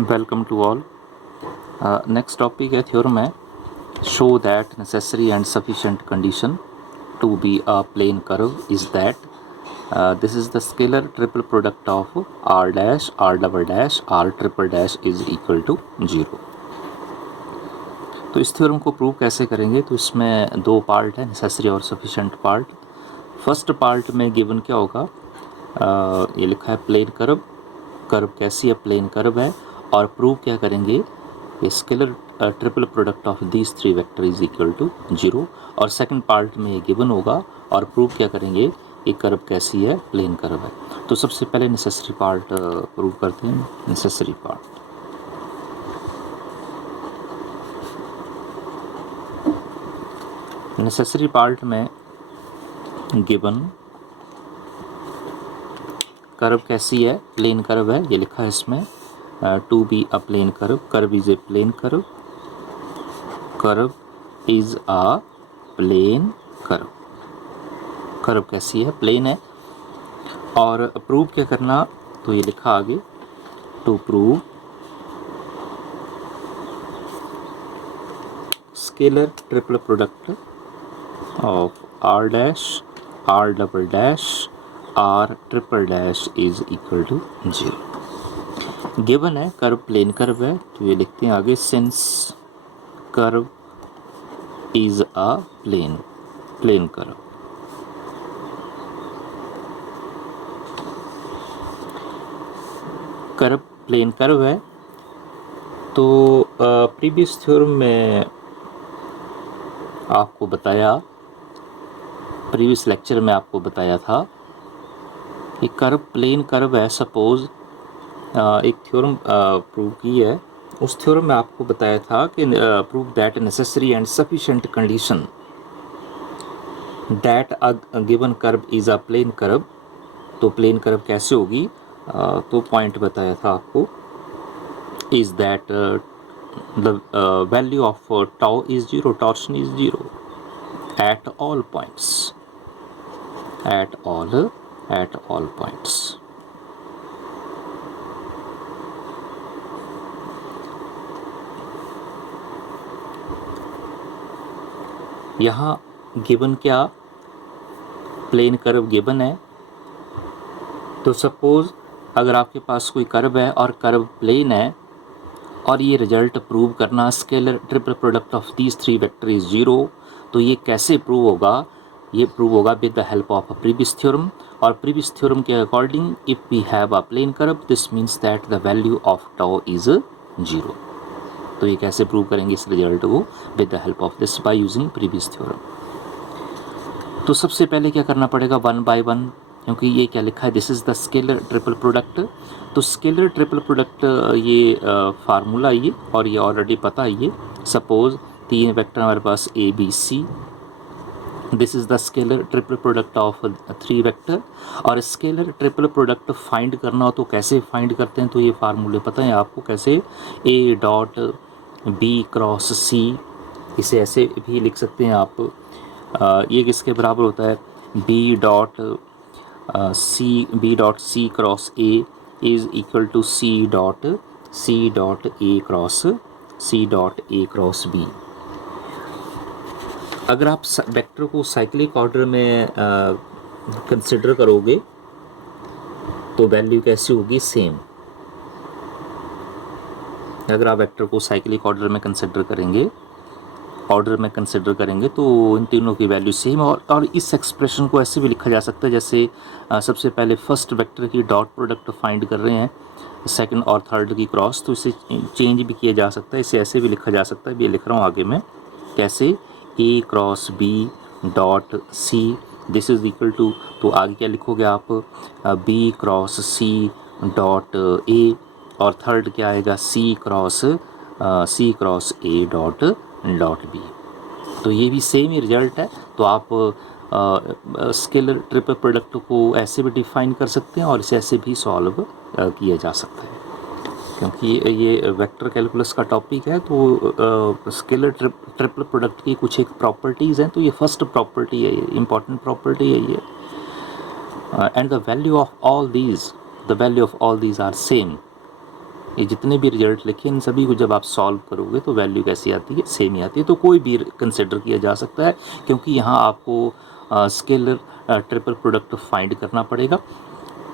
Welcome to all. Next topic है theorem है show that necessary and sufficient condition to be a plane curve is that this is the scalar triple product of are dash are double dash r triple dash is equal to 0। तो इस theorem को prove कैसे करेंगे? तो इसमें दो part है, necessary और सफिशिएंट पार्ट। फर्स्ट पार्ट में गिवन क्या होगा, ये लिखा है प्लेन कर्व, कर्व कैसी है, प्लेन कर्व है, और प्रूव क्या करेंगे, ये scalar triple product of these three vector is equal to 0। और सेकंड पार्ट में ये गिवन होगा और प्रूव क्या करेंगे, ये कर्व कैसी है, प्लेन कर्व है। तो सबसे पहले नेसेसरी पार्ट प्रूव करते हैं। नेसेसरी पार्ट, नेसेसरी पार्ट में गिवन कर्व कैसी है, प्लेन कर्व है, ये लिखा है इसमें to be a plane curve, curve is a plane curve, curve is a plane curve, curve कैसी है, प्लेन है। और प्रूव क्या करना, तो ये लिखा आगे to prove scalar triple product of are dash are double dash r triple dash is equal to 0। Given है कर्व प्लेन कर्व है, तो ये लिखते हैं आगे since curve is a plane curve, curve plane curve है। तो प्रीवियस थ्योरम में आपको बताया, प्रीवियस लेक्चर में आपको बताया था कि कर्व प्लेन कर्व है। सपोज एक थ्योरम प्रूव की है, उस थ्योरम में आपको बताया था कि prove that necessary and sufficient condition that a given curve is a plane curve. तो प्लेन कर्व कैसे होगी, तो पॉइंट बताया था आपको, is that the value of tau is 0, torsion is 0 at all points, at all points। यहाँ given क्या, plane curve given है। तो सपोज अगर आपके पास कोई कर्व है और कर्व प्लेन है और ये रिजल्ट प्रूव करना scalar triple product of these three vector is 0, तो ये कैसे प्रूव होगा, ये प्रूव होगा with the help of a previous theorem. और प्रीवियस थ्योरम के according if we have a plane curve this means that the value of tau is 0। तो ये कैसे प्रूव करेंगे इस रिजल्ट को, with the help of this by using previous theorem. तो सबसे पहले क्या करना पड़ेगा, वन बाय वन, क्योंकि ये क्या लिखा है, this is the scalar triple product. तो स्केलर ट्रिपल प्रोडक्ट ये फार्मूला ये, और ये ऑलरेडी पता है ये। सपोज तीन वेक्टर हमारे पास A B C, this is the scalar triple product of three vector. और स्केलर ट्रिपल प्रोडक्ट फाइंड करना हो तो कैसे फाइंड करते हैं, तो ये फार्मूले पता है आपको कैसे, ए डॉट बी क्रॉस सी, इसे ऐसे भी लिख सकते हैं आप, ये किसके बराबर होता है, b dot c cross a is equal to c dot a cross b. अगर आप वेक्टर को साइक्लिक ऑर्डर में कंसिडर करोगे तो वैल्यू कैसी होगी, सेम। अगर आप वेक्टर को साइक्लिक ऑर्डर में कंसिडर करेंगे तो इन तीनों की वैल्यू सेम। और इस एक्सप्रेशन को ऐसे भी लिखा जा सकता है जैसे सबसे पहले फर्स्ट वेक्टर की डॉट प्रोडक्ट फाइंड कर रहे हैं, सेकंड और थर्ड की क्रॉस, तो इसे चेंज भी किया जा सकता है, इसे ऐसे भी लिखा जा सकता है। ये लिख रहा हूँ आगे में कैसे, A cross B dot C this is equal to, तो आगे क्या लिखोगे आप, B cross C dot A, और थर्ड क्या आएगा, C cross A dot B. तो ये भी सेम ही रिजल्ट है। तो आप स्केलर ट्रिपल प्रोडक्ट को ऐसे भी डिफाइन कर सकते हैं और इसे ऐसे भी सॉल्व किया जा सकता है, क्योंकि ये वेक्टर कैलकुलस का टॉपिक है। तो स्केलर ट्रिपल प्रोडक्ट की कुछ एक प्रॉपर्टीज़ हैं, तो ये फर्स्ट प्रॉपर्टी है, ये इंपॉर्टेंट प्रॉपर्टी है ये। And the value of all these are same. ये जितने भी रिजल्ट लिखे इन सभी को जब आप सॉल्व करोगे तो वैल्यू कैसी आती है, सेम ही आती है। तो कोई भी कंसिडर किया जा सकता है, क्योंकि यहाँ आपको स्केलर ट्रिपल प्रोडक्ट फाइंड करना पड़ेगा।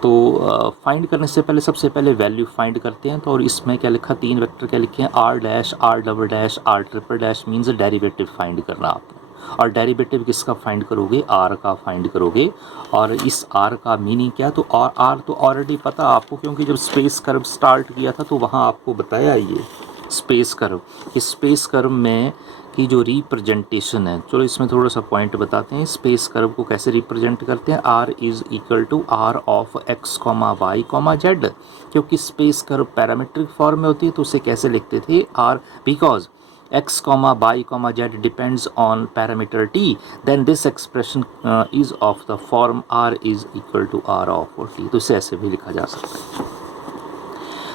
तो फाइंड करने से पहले सबसे पहले वैल्यू फाइंड करते हैं। तो और इसमें क्या लिखा, 3 वेक्टर क्या लिखे हैं, r dash, are double dash, r triple dash, means derivative find करना आपने। और डेरिवेटिव किसका फाइंड करोगे, आर का फाइंड करोगे। और इस आर का मीनिंग क्या, तो आर तो ऑलरेडी पता आपको, क्योंकि जब स्पेस कर्व स्टार्ट किया था तो वहाँ आपको बताया ये स्पेस कर्व, इस स्पेस कर्व में की जो रिप्रेजेंटेशन है। चलो इसमें थोड़ा सा पॉइंट बताते हैं, स्पेस कर्व को कैसे रिप्रेजेंट करते हैं। R is equal to r of x comma y comma z, क्योंकि स्पेस कर्व पैरामीट्रिक फॉर्म में होती है तो उसे कैसे लिखते थे, r, because x comma y comma z depends on parameter t, then this expression is of the form r is equal to r of t। तो इसे ऐसे भी लिखा जा सकता है।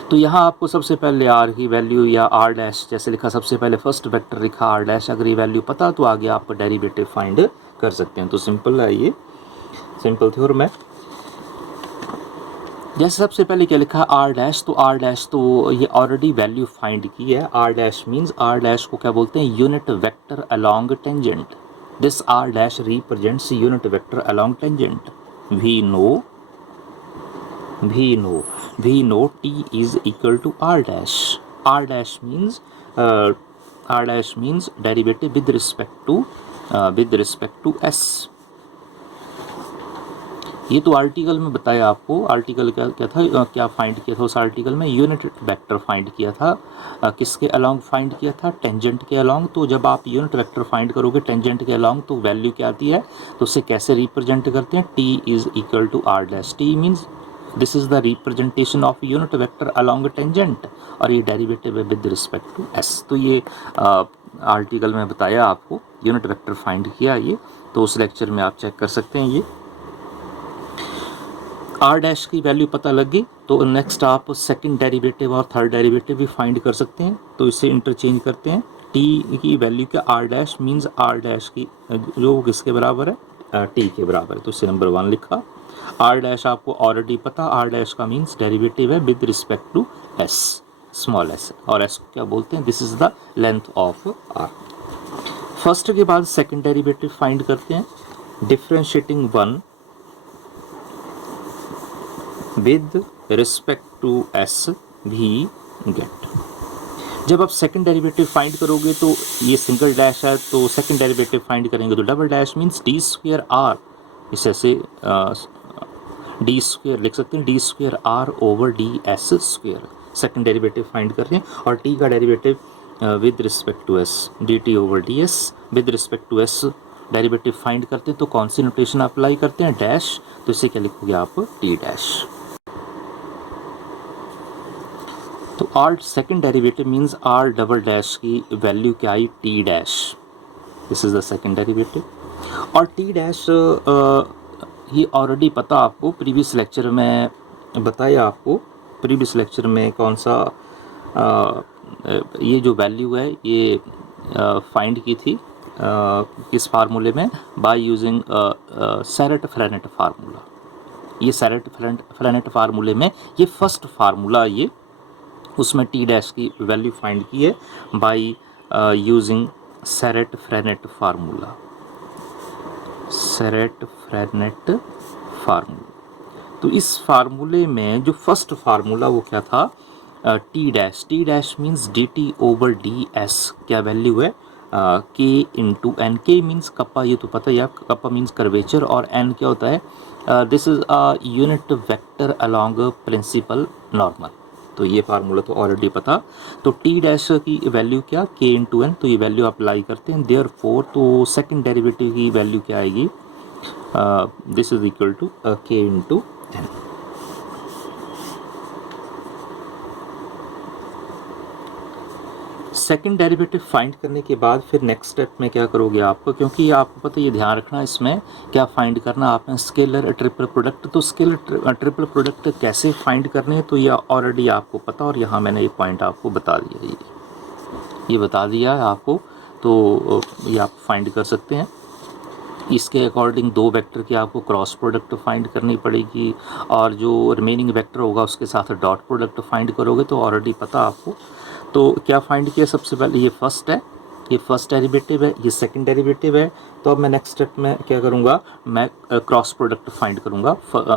तो यहाँ आपको सबसे पहले r की वैल्यू या r डैश जैसे लिखा, सबसे पहले फर्स्ट वेक्टर लिखा r डैश, अगर ये वैल्यू पता तो आगे आप डेरिवेटिव फाइंड कर सकते हैं। तो सिंपल है, ये सिंपल थ्योरम है। जैसे सबसे पहले क्या लिखा आर डैश, तो आर डैश तो ये ऑलरेडी वैल्यू फाइंड की है। R dash means, r dash को क्या बोलते हैं, unit vector along tangent. This r dash represents unit vector along tangent. We know t is equal to r dash। r dash means derivative with respect to s। ये तो article में बताया आपको। Article क्या था, क्या फाइंड किया था उस आर्टिकल में, यूनिट वेक्टर फाइंड किया था। किसके अलोंग फाइंड किया था, टेंजेंट के अलोंग। तो जब आप यूनिट वेक्टर फाइंड करोगे टेंजेंट के अलोंग तो वैल्यू क्या आती है, तो उसे कैसे रिप्रेजेंट करते हैं, t is equal to r dash. T means this is the representation of unit vector along tangent, और ये डेरिवेटिव है विद रिस्पेक्ट टू s। तो ये आर्टिकल में बताया आपको, यूनिट वेक्टर फाइंड किया ये, तो उस लेक्चर में आप चेक कर सकते हैं। ये आर डैश की वैल्यू पता लग गई तो नेक्स्ट आप सेकंड डेरिवेटिव और थर्ड डेरिवेटिव भी फाइंड कर सकते हैं। तो इसे इंटरचेंज करते हैं। टी की वैल्यू क्या, r dash means r dash की जो किसके बराबर है, टी के बराबर है, तो इसे नंबर 1 लिखा। आर डैश आपको ऑलरेडी पता, आर डैश का मीन्स डेरिवेटिव है with respect to s, small s, और एस को क्या बोलते हैं, this is the length of r. First के बाद सेकंड डेरिवेटिव फाइंड करते हैं, differentiating 1 with respect to s भी गेट। जब आप सेकंड डेरिवेटिव फाइंड करोगे तो ये सिंगल डैश है, तो सेकंड डेरिवेटिव फाइंड करेंगे तो double dash means d square r, इस ऐसे डी स्क्वेयर लिख सकते हैं, d square r over D s square. Second derivative find कर रहे हैं, और टी का derivative with respect to s, d t over D s. With respect to s derivative find करते हैं तो कौन सी नोटेशन अप्लाई करते हैं, डैश, तो इसे क्या लिखोगे आप, टी डैश। तो R second derivative means R double dash की वैल्यू क्या आई, T dash, this is the second derivative. और टी डैश ये ऑलरेडी पता आपको, प्रीवियस लेक्चर में बताया आपको, प्रीवियस लेक्चर में कौन सा ये जो वैल्यू है ये फाइंड की थी किस फार्मूले में, by using Serret Frenet formula. ये सेरेट फ्रेनेट फार्मूले में ये फर्स्ट फार्मूला, ये उसमें टी डैश की वैल्यू फाइंड की है by using Serret Frenet formula, सेरेट Frenet formula. तो इस फार्मूले में जो फर्स्ट फार्मूला वो क्या था, t dash, t dash means d t over D s, क्या वैल्यू है, k into N. K means kappa, ये तो पता ही है, कप्पा मीन्स कर्वेचर, और एन क्या होता है, this is a unit vector along principal normal. तो ये फार्मूला तो ऑलरेडी पता। तो टी डैश की वैल्यू क्या, के इंटू एन, तो ये वैल्यू अप्लाई करते हैं, देयरफॉर तो सेकंड डेरिवेटिव की वैल्यू क्या आएगी, this is equal to k into n. Second derivative find करने के बाद फिर नेक्स्ट स्टेप में क्या करोगे आप, क्योंकि आपको पता है ये ध्यान रखना इसमें क्या फाइंड करना आपने, स्केलर ट्रिपल प्रोडक्ट। तो स्केलर ट्रिपल प्रोडक्ट कैसे फाइंड करने हैं तो ये ऑलरेडी आपको पता, और यहाँ मैंने ये पॉइंट आपको बता दिया, ये बता दिया है आपको, तो ये आप फाइंड कर सकते हैं। इसके अकॉर्डिंग दो वेक्टर की आपको क्रॉस प्रोडक्ट फाइंड करनी पड़ेगी और जो रिमेनिंग वेक्टर होगा उसके साथ डॉट प्रोडक्ट फाइंड करोगे तो ऑलरेडी पता आपको। तो क्या फाइंड किया सबसे पहले, ये फर्स्ट है, ये फर्स्ट डेरिवेटिव है, ये सेकंड डेरिवेटिव है। तो अब मैं नेक्स्ट स्टेप में क्या करूँगा, मैं क्रॉस प्रोडक्ट फाइंड करूँगा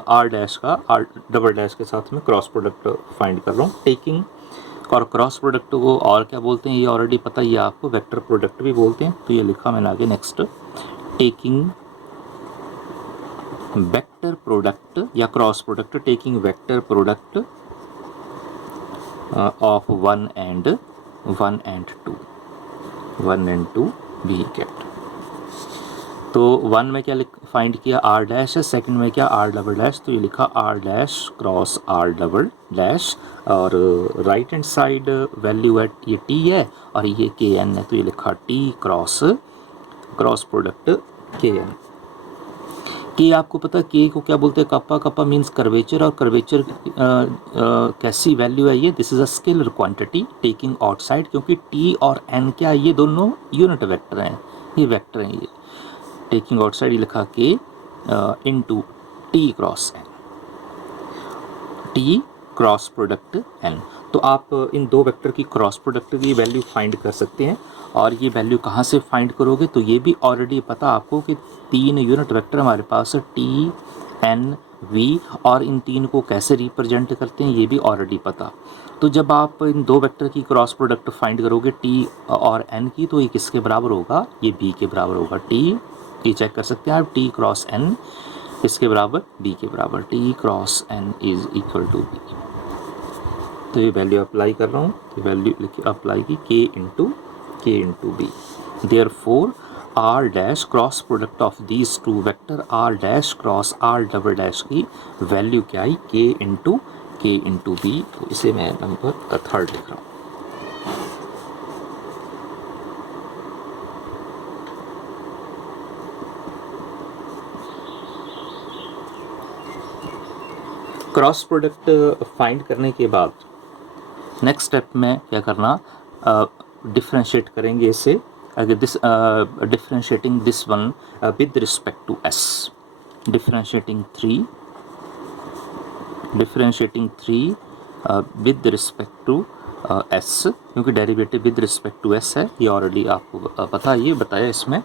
आर डैश का आर डबल डैश के साथ में क्रॉस प्रोडक्ट फाइंड कर रहा हूँ। टेकिंग और क्रॉस प्रोडक्ट को और क्या बोलते हैं ये ऑलरेडी पता ही है आपको, वेक्टर प्रोडक्ट भी बोलते हैं। तो ये लिखा मैंने आगे नेक्स्ट, टेकिंग वेक्टर प्रोडक्ट या cross product, taking vector product of 1 and 2 we get. तो 1 में क्या फाइंड किया, आर डैश है, सेकंड में क्या आर डबल डैश, तो ये लिखा r dash cross r double dash, और राइट हैंड साइड वैल्यू है ये टी है और ये के एन है, तो ये लिखा टी क्रॉस प्रोडक्ट के एन। के आपको पता है के को क्या बोलते हैं, कप्पा, कप्पा मीन्स कर्वेचर, और कर्वेचर कैसी वैल्यू है ये, this is a scalar quantity taking outside, क्योंकि टी और एन क्या ये दोनों यूनिट वेक्टर हैं, ये वेक्टर हैं, ये टेकिंग आउटसाइड ये लिखा k into t cross n, t cross product n. तो आप इन दो वेक्टर की क्रॉस प्रोडक्ट की वैल्यू फाइंड कर सकते हैं। और ये वैल्यू कहाँ से फाइंड करोगे, तो ये भी ऑलरेडी पता आपको कि 3 यूनिट वेक्टर हमारे पास है, टी एन वी, और इन 3 को कैसे रिप्रेजेंट करते हैं ये भी ऑलरेडी पता। तो जब आप इन दो वेक्टर की क्रॉस प्रोडक्ट फाइंड करोगे टी और एन की, तो ये किसके बराबर होगा, ये बी के बराबर होगा। टी ये चेक कर सकते हैं आप, टी क्रॉस एन इसके बराबर बी के बराबर, t cross n is equal to b. तो ये वैल्यू अप्लाई कर रहा हूँ, तो वैल्यू लिखी अप्लाई की के into b. Therefore are dash cross product of these two vector are dash cross r double dash की वैल्यू क्या आई, के इंटू बी। तो इसे मैं नंबर 3 लिख रहा हूँ। क्रॉस प्रोडक्ट फाइंड करने के बाद नेक्स्ट स्टेप में क्या करना, डिफरेंशिएट करेंगे इसे, अगर this differentiating this one with respect to S, differentiating 3 with respect to S, क्योंकि derivative with respect to S है, ये ऑलरेडी आपको पता है, ये बताया इसमें।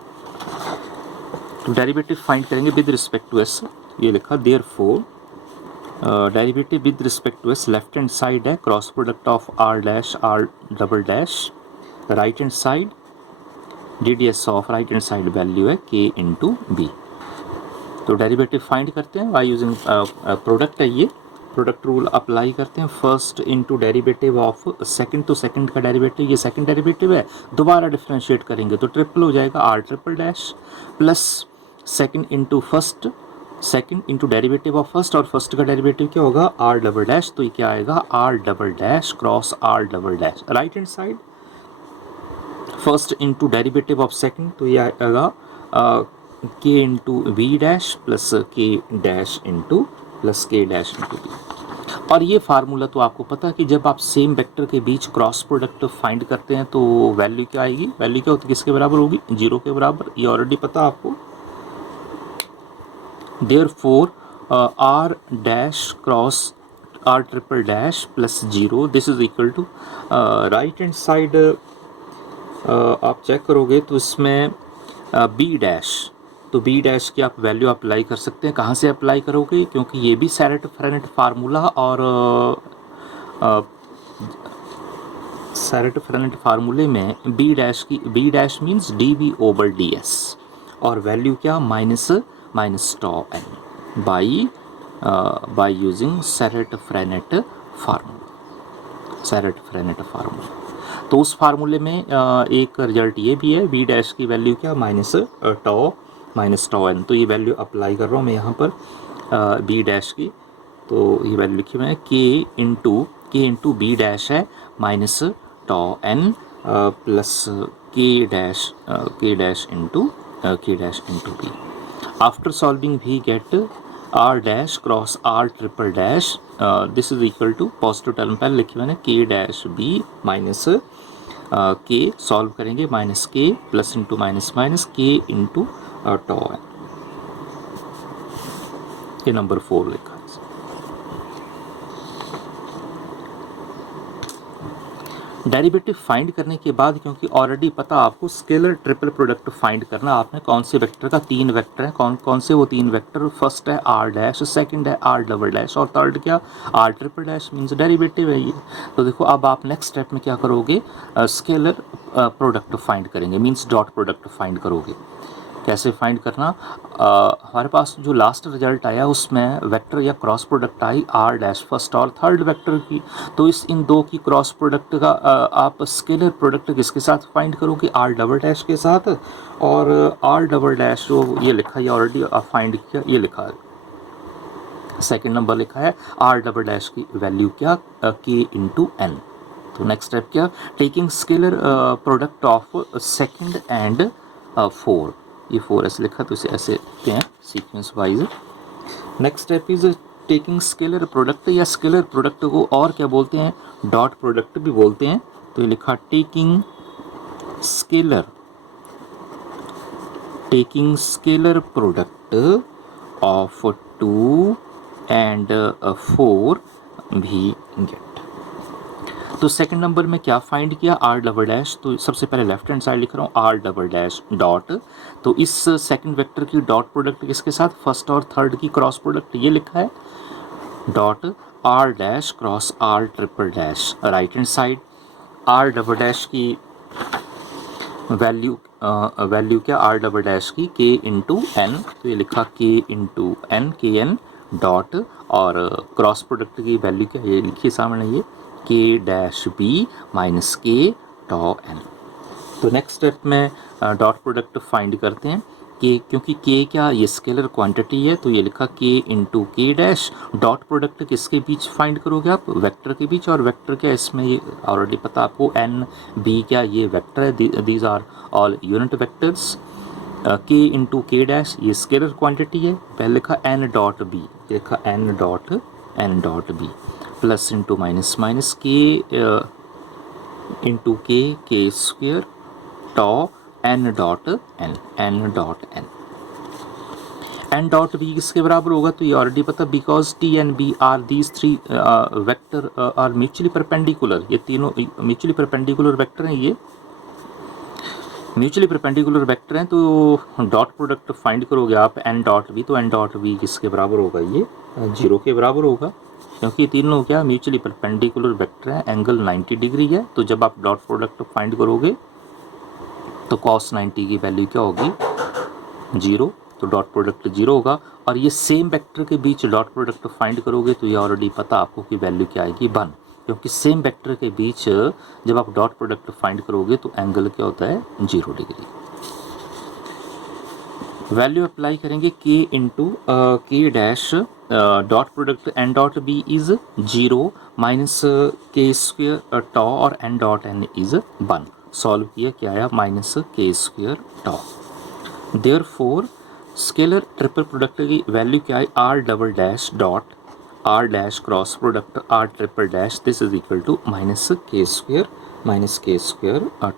तो डेरिवेटिव फाइंड करेंगे विद रिस्पेक्ट टू एस, ये लिखा therefore derivative with respect to S, left hand side है cross product of are dash are double dash, right hand side ddS of right hand side value है k into B. तो derivative find करते हैं by using product है, ये product rule apply करते हैं। First into derivative of second, तो second का डेरिवेटिव ये सेकंड डेरिवेटिव है, दोबारा डिफरेंशिएट करेंगे तो ट्रिपल हो जाएगा, r triple dash plus second into first, second into derivative of first, और फर्स्ट का डेरिवेटिव क्या होगा, आर डबल डैश, तो ये क्या आएगा, r double dash cross r double dash, right hand side first into derivative of second, तो ये आएगा k into we dash plus K dash into plus K dash into B. और ये formula तो आपको पता है कि जब आप सेम वेक्टर के बीच क्रॉस प्रोडक्ट फाइंड करते हैं तो वैल्यू क्या आएगी, वैल्यू क्या होती है, किसके बराबर होगी, 0 के बराबर, ये ऑलरेडी पता आपको। Therefore are dash cross R triple dash plus 0 this is equal to right hand side आप चेक करोगे तो इसमें बी डैश, तो बी डैश की आप वैल्यू अप्लाई कर सकते हैं। कहाँ से अप्लाई करोगे, क्योंकि ये भी सेरेट फ्रेनेट फार्मूला, और सेरेट फ्रेनेट फार्मूले में B dash means D V over D S, और वैल्यू क्या minus tau N by using Serret Frenet formula. तो उस फार्मूले में एक रिजल्ट ये भी है, बी डैश की वैल्यू क्या, माइनस टॉ एन। तो ये वैल्यू अप्लाई कर रहा हूँ मैं यहाँ पर बी डैश की, तो ये वैल्यू लिखी मैं के इंटू बी डैश है minus tau N plus K dash into B. After solving we get R dash cross R triple dash, this is equal to positive term पहले लिखी मैंने K dash B minus K, solve करेंगे minus K plus into minus K into tau N. ये number 4 लिखा है। Derivative find करने के बाद, क्योंकि ऑलरेडी पता आपको स्केलर ट्रिपल प्रोडक्ट फाइंड करना, आपने कौन से वेक्टर का 3 वेक्टर है, कौन कौन से वो 3 वेक्टर, फर्स्ट है आर डैश, सेकंड है आर डबल डैश और थर्ड क्या are triple dash, means derivative है ये। तो देखो अब आप नेक्स्ट स्टेप में क्या करोगे, स्केलर प्रोडक्ट फाइंड करेंगे, मीन्स डॉट प्रोडक्ट फाइंड करोगे। कैसे फाइंड करना, हमारे पास जो लास्ट रिजल्ट आया उसमें वेक्टर या cross product I R dash first और थर्ड वेक्टर की, तो इन दो की क्रॉस प्रोडक्ट का आप स्केलर प्रोडक्ट किसके साथ फाइंड करोगे, आर डबल डैश के साथ। और आर डबल डैश जो ये लिखा है ऑलरेडी फाइंड किया, ये लिखा है सेकेंड नंबर लिखा है, आर डबल डैश की वैल्यू क्या के इंटू एन। तो नेक्स्ट स्टेप क्या, taking scalar product of second and 4, ये 4 ऐसे लिखा तो इसे ऐसे लिखते हैं sequence wise. Next step is taking scalar product, या स्केलर प्रोडक्ट को और क्या बोलते हैं, डॉट प्रोडक्ट भी बोलते हैं। तो ये लिखा taking scalar product of 2 and 4 भी गेट। तो सेकंड नंबर में क्या फाइंड किया, आर डबल डैश। तो सबसे पहले लेफ्ट हैंड साइड लिख रहा हूँ आर डबल डैश डॉट, तो इस सेकंड वेक्टर की डॉट प्रोडक्ट किसके साथ, फर्स्ट और थर्ड की क्रॉस प्रोडक्ट, ये लिखा है dot R dash cross R triple dash. Right hand side R double dash की वैल्यू क्या, आर डबल डैश की के इंटू एन, तो ये लिखा K into N, K N dot, और क्रॉस प्रोडक्ट की वैल्यू क्या, ये लिखिए सामने ये के डैश बी माइनस के टॉ एन। तो नेक्स्ट स्टेप में डॉट प्रोडक्ट फाइंड करते हैं के, क्योंकि के क्या ये स्केलर क्वांटिटी है, तो ये लिखा K into K dash. Dot product किसके बीच फाइंड करोगे आप, वेक्टर के बीच, और वेक्टर क्या इसमें ये ऑलरेडी पता आपको, एन बी क्या ये वेक्टर है, these are all unit vectors. K into K dash ये स्केलर क्वांटिटी है, पहले लिखा एन डॉट बी, लिखा N dot B, plus into minus minus K into K square tau N dot N, N dot B किसके बराबर होगा, तो ये ऑलरेडी पता, because T and B are these 3 vector are mutually perpendicular, ये तीनों mutually perpendicular vector हैं, ये म्यूचुअली परपेंडिकुलर वेक्टर हैं। तो डॉट प्रोडक्ट फाइंड करोगे आप एन डॉट बी, तो एन डॉट बी किसके बराबर होगा, ये 0 के बराबर होगा, क्योंकि तीनों क्या म्यूचुअली परपेंडिकुलर वेक्टर है, एंगल 90 डिग्री है। तो जब आप डॉट प्रोडक्ट फाइंड करोगे तो cos 90 की वैल्यू क्या होगी, 0, तो डॉट प्रोडक्ट 0 होगा। और ये सेम वेक्टर के बीच डॉट प्रोडक्ट फाइंड करोगे तो ये ऑलरेडी पता आपको कि वैल्यू क्या आएगी, 1, क्योंकि सेम वेक्टर के बीच जब आप डॉट प्रोडक्ट फाइंड करोगे तो एंगल क्या होता है, 0 डिग्री। वैल्यू अप्लाई करेंगे K into K dash, dot product N dot B is 0 minus K square tau और N dot N is 1। Solve किया, क्या आया, minus K square tau. Therefore scalar triple product की value क्या है, R double dash dot R dash cross product R triple dash, this is equal to minus K square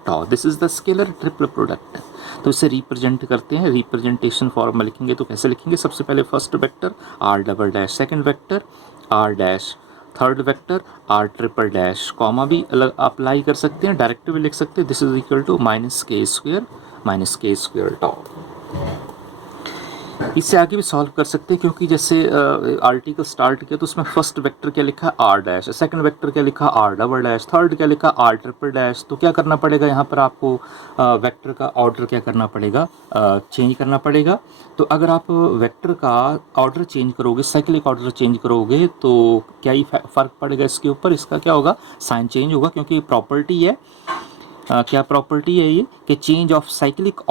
tau. This is the scalar triple product. तो इसे represent करते हैं, representation form में लिखेंगे तो कैसे लिखेंगे, सबसे पहले first vector R double dash, second vector are dash, third vector R triple dash, comma भी अलग अप्लाई कर सकते हैं, डायरेक्ट भी लिख सकते हैं, this is equal to minus K square tau. इससे आगे भी सॉल्व कर सकते हैं, क्योंकि जैसे आर्टिकल स्टार्ट किया तो उसमें फर्स्ट वेक्टर क्या लिखा है, आर डैश, सेकंड वेक्टर क्या लिखा, आर डबल डैश, थर्ड क्या लिखा, आर ट्रिपल डैश। तो क्या करना पड़ेगा यहाँ पर आपको, वेक्टर का ऑर्डर क्या करना पड़ेगा, चेंज करना पड़ेगा। तो अगर आप वेक्टर का ऑर्डर चेंज करोगे, साइक्लिक ऑर्डर चेंज करोगे, तो क्या ही फ़र्क पड़ेगा इसके ऊपर, इसका क्या होगा, साइन चेंज होगा, क्योंकि प्रॉपर्टी है, क्या प्रॉपर्टी है ये, कि change of cyclic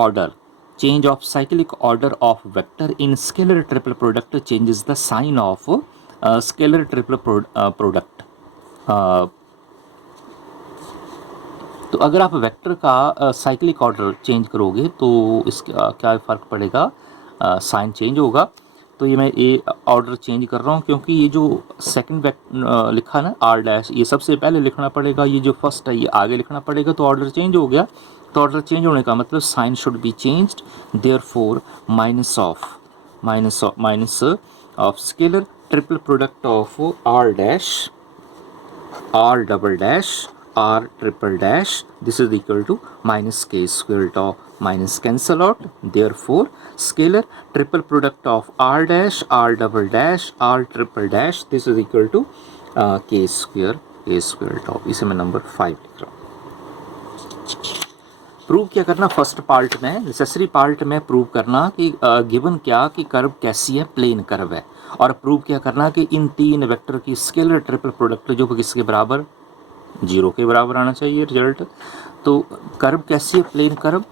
order of vector in scalar triple product changes the sign of scalar triple product. तो अगर आप वेक्टर का साइक्लिक ऑर्डर चेंज करोगे तो इसका क्या फ़र्क पड़ेगा, साइन चेंज होगा। तो ये मैं ये ऑर्डर चेंज कर रहा हूँ, क्योंकि ये जो सेकंड लिखा ना आर डैश, ये सबसे पहले लिखना पड़ेगा, ये जो फर्स्ट है ये आगे लिखना पड़ेगा, तो ऑर्डर चेंज हो गया। तो ऑर्डर चेंज होने का मतलब sign should be changed, therefore minus of scalar triple product of r dash, r double dash, r triple dash, this is equal to minus k square tau minus cancel out. Therefore scalar triple product of r dash, r double dash, r triple dash, this is equal to k square tau. इसे मैं number 5 लिख रहा हूँ. Prove क्या करना first part में, necessary part में prove करना कि गिवन क्या कि कर्व कैसी है, प्लेन कर्व है. और प्रूव क्या करना कि इन तीन वेक्टर की स्केलर ट्रिपल प्रोडक्ट जो किसके बराबर, 0 के बराबर आना चाहिए रिजल्ट. तो कर्व कैसी है, प्लेन कर्व.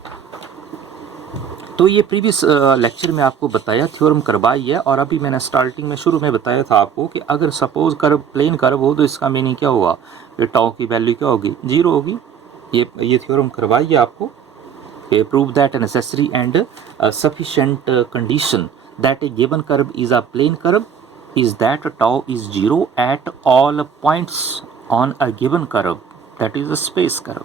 तो ये प्रीवियस लेक्चर में आपको बताया, थ्योरम करवाई है. और अभी मैंने स्टार्टिंग में शुरू में बताया था आपको कि अगर सपोज कर्व प्लेन कर्व हो तो इसका मीनिंग क्या होगा, कि टाउ की वैल्यू क्या होगी, 0 होगी. ये थ्योरम करवाई है आपको. Prove that necessary and sufficient condition that a given curve is a plane curve is that tau is 0 at all points on a given curve, that is a space curve.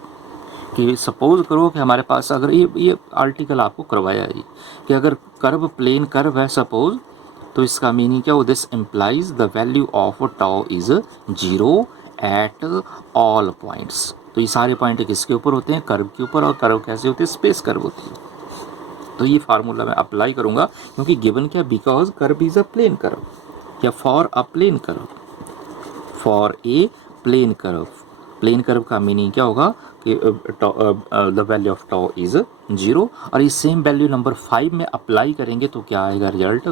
कि suppose करो कि हमारे पास अगर ये article आपको करवाया है कि अगर कर्व प्लेन कर्व है सपोज, तो इसका मीनिंग क्या हो, this implies the value of tau is 0 at all points. तो ये सारे पॉइंट किसके ऊपर होते हैं, कर्व के ऊपर. और कर्व कैसे होते हैं, स्पेस कर्व होती है. तो ये फार्मूला मैं अप्लाई करूंगा क्योंकि गिवन क्या, because curve is a plane curve, या for a plane curve, for a plane curve. Plane curve का मीनिंग क्या होगा कि the value of tau is 0. और ये सेम वैल्यू नंबर 5 में अप्लाई करेंगे तो क्या आएगा result,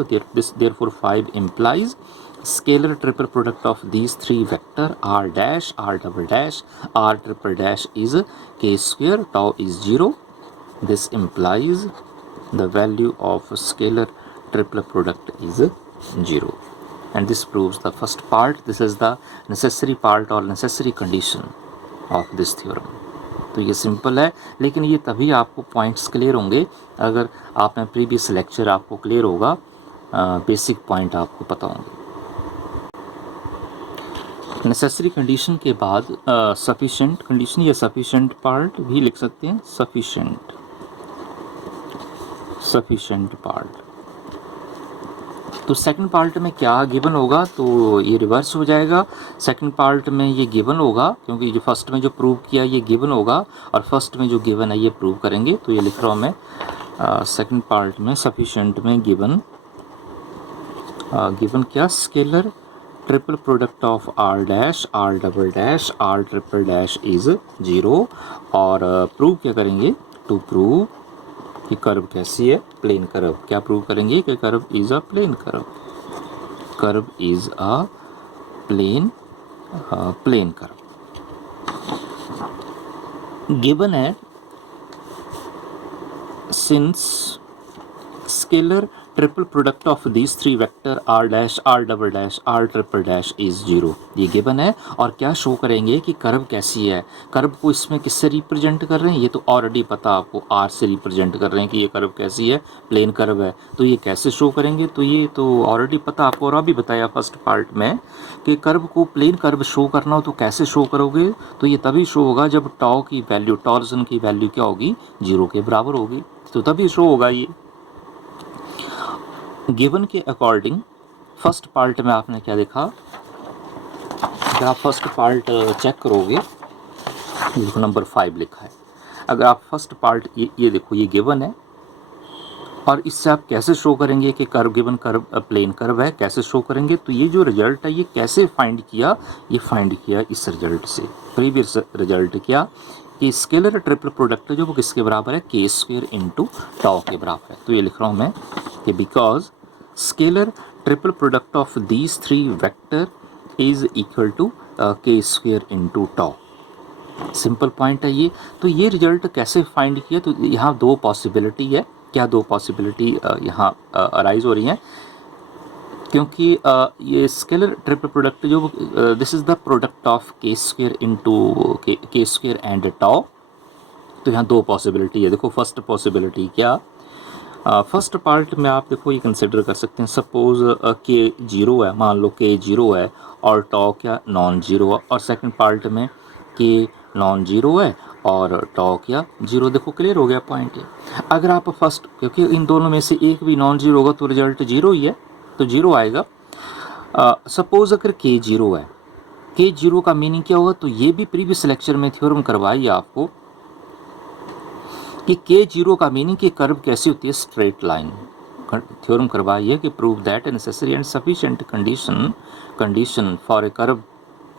therefore 5 implies scalar triple product of these three vector r dash, r double dash, r triple dash is k square, tau is 0. This implies the value of scalar triple product is 0. And this proves the first part. This is the necessary part or necessary condition of this theorem. तो ये simple है, लेकिन ये तभी आपको points clear होंगे अगर आपने प्रीवियस लेक्चर आपको क्लियर होगा, बेसिक पॉइंट आपको पता होंगे. नेसेसरी कंडीशन के बाद सफिशिएंट कंडीशन या सफिशिएंट पार्ट भी लिख सकते हैं. Sufficient part. तो सेकंड पार्ट में क्या गिवन होगा, तो ये रिवर्स हो जाएगा. सेकंड पार्ट में ये गिवन होगा क्योंकि जो फर्स्ट में जो प्रूव किया ये गिवन होगा, और फर्स्ट में जो गिवन है ये प्रूव करेंगे. तो ये लिख रहा हूँ मैं सेकंड पार्ट में सफिशिएंट में गिवन क्या, scalar triple product of r dash, r double dash, r triple dash is 0. और प्रूव क्या करेंगे, टू प्रूव कि कर्व कैसी है, प्लेन कर्व. क्या प्रूव करेंगे कि curve is a plane curve, curve is a plane curve. Given है since scalar triple product of these three vector r dash, r double dash, r triple dash is 0. ये given है. और क्या show करेंगे कि curve कैसी है. Curve को इसमें किससे रिप्रेजेंट कर रहे हैं, ये तो ऑलरेडी पता आपको, r से रिप्रेजेंट कर रहे हैं कि ये कर्व कैसी है, प्लेन कर्व है. तो ये कैसे शो करेंगे, तो ये तो ऑलरेडी पता आपको, और अभी बताया फर्स्ट पार्ट में कि कर्व को प्लेन कर्व शो करना हो तो कैसे शो करोगे. तो ये तभी शो होगा जब टाउ की वैल्यू, टॉर्जन की वैल्यू क्या होगी, 0 के बराबर होगी, तो तभी शो होगा ये. गिवन के अकॉर्डिंग फर्स्ट पार्ट में आपने क्या देखा, अगर आप फर्स्ट पार्ट चेक करोगे, देखो नंबर 5 लिखा है. अगर आप फर्स्ट पार्ट ये देखो, ये गिवन है, और इससे आप कैसे शो करेंगे कि curve, given curve plane curve है, कैसे शो करेंगे. तो ये जो रिजल्ट है ये कैसे फाइंड किया, ये फाइंड किया इस रिजल्ट से. प्रीवियस रिजल्ट क्या कि स्केलर ट्रिपल प्रोडक्ट जो वो किसके बराबर है, के स्क्वायर इंटू टाउ के बराबर है. तो ये लिख रहा हूँ मैं कि because scalar triple product of these three vector is equal to K square into tau. Simple point है ये. तो ये रिजल्ट कैसे फाइंड किया, तो यहाँ दो पॉसिबिलिटी है. क्या दो पॉसिबिलिटी यहाँ अराइज हो रही हैं, क्योंकि ये स्केलर ट्रिपल प्रोडक्ट जो this is the product of के स्क्वायर इंटू के स्क्वायर एंड टाउ. तो यहाँ दो पॉसिबिलिटी है. देखो फर्स्ट पॉसिबिलिटी क्या, फर्स्ट पार्ट में आप देखो ये कंसिडर कर सकते हैं. सपोज के 0 है, मान लो के 0 है और टाउ क्या नॉन 0 है. और सेकंड पार्ट में के नॉन 0 है और टाउ क्या 0. देखो क्लियर हो गया पॉइंट है. अगर आप फर्स्ट, क्योंकि इन दोनों में से एक भी नॉन 0 होगा तो रिजल्ट 0 ही है, तो 0 आएगा. सपोज अगर के जीरो है, के जीरो का मीनिंग क्या होगा, तो ये भी प्रीवियस लेक्चर में थ्योरम करवाई आपको कि के जीरो का मीनिंग कि कर्व कैसी होती है, स्ट्रेट लाइन। थ्योरम करवाई है कि prove that a necessary and sufficient condition for a curve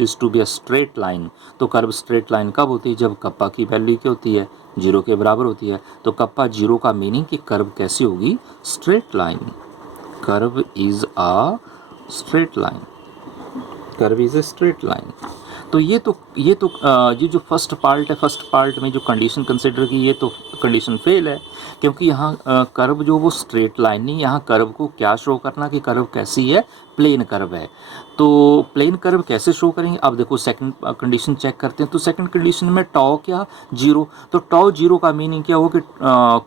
is to be a straight line. तो कर्व स्ट्रेट लाइन कब होती है, जब कप्पा की वैल्यू क्या होती है, जीरो के बराबर होती है। तो कप्पा जीरो का मीनिंग कि कर्व कैसी होगी, straight line. Curve is a straight line, curve is a straight line. तो ये जो फर्स्ट पार्ट में जो कंडीशन कंसिडर की, ये तो कंडीशन फेल है, क्योंकि यहाँ कर्व जो वो स्ट्रेट लाइन नहीं, यहाँ कर्व को क्या शो करना कि कर्व कैसी है, प्लेन कर्व है। तो प्लेन कर्व कैसे शो करेंगे, अब देखो सेकंड कंडीशन चेक करते हैं। तो सेकंड कंडीशन में टॉ क्या, जीरो। तो टॉ जीरो का मीनिंग क्या होगा कि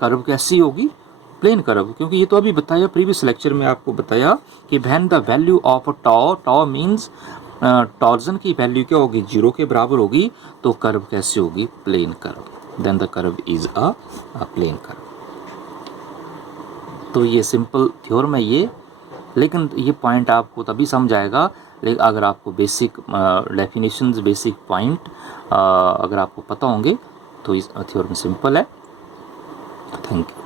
कर्व कैसी होगी, प्लेन कर्व। क्योंकि ये तो अभी बताया, प्रीवियस लेक्चर में आपको बताया कि when the value of tau, tau means torsion की वैल्यू क्या होगी, जीरो के बराबर होगी, तो कर्व कैसे होगी, plane curve. Then the curve is a plane curve. तो ये सिंपल थ्योरम है ये, लेकिन ये पॉइंट आपको तभी समझ आएगा लेकिन अगर आपको बेसिक डेफिनेशंस, बेसिक पॉइंट अगर आपको पता होंगे, तो इस थ्योरम सिंपल है। Thank you.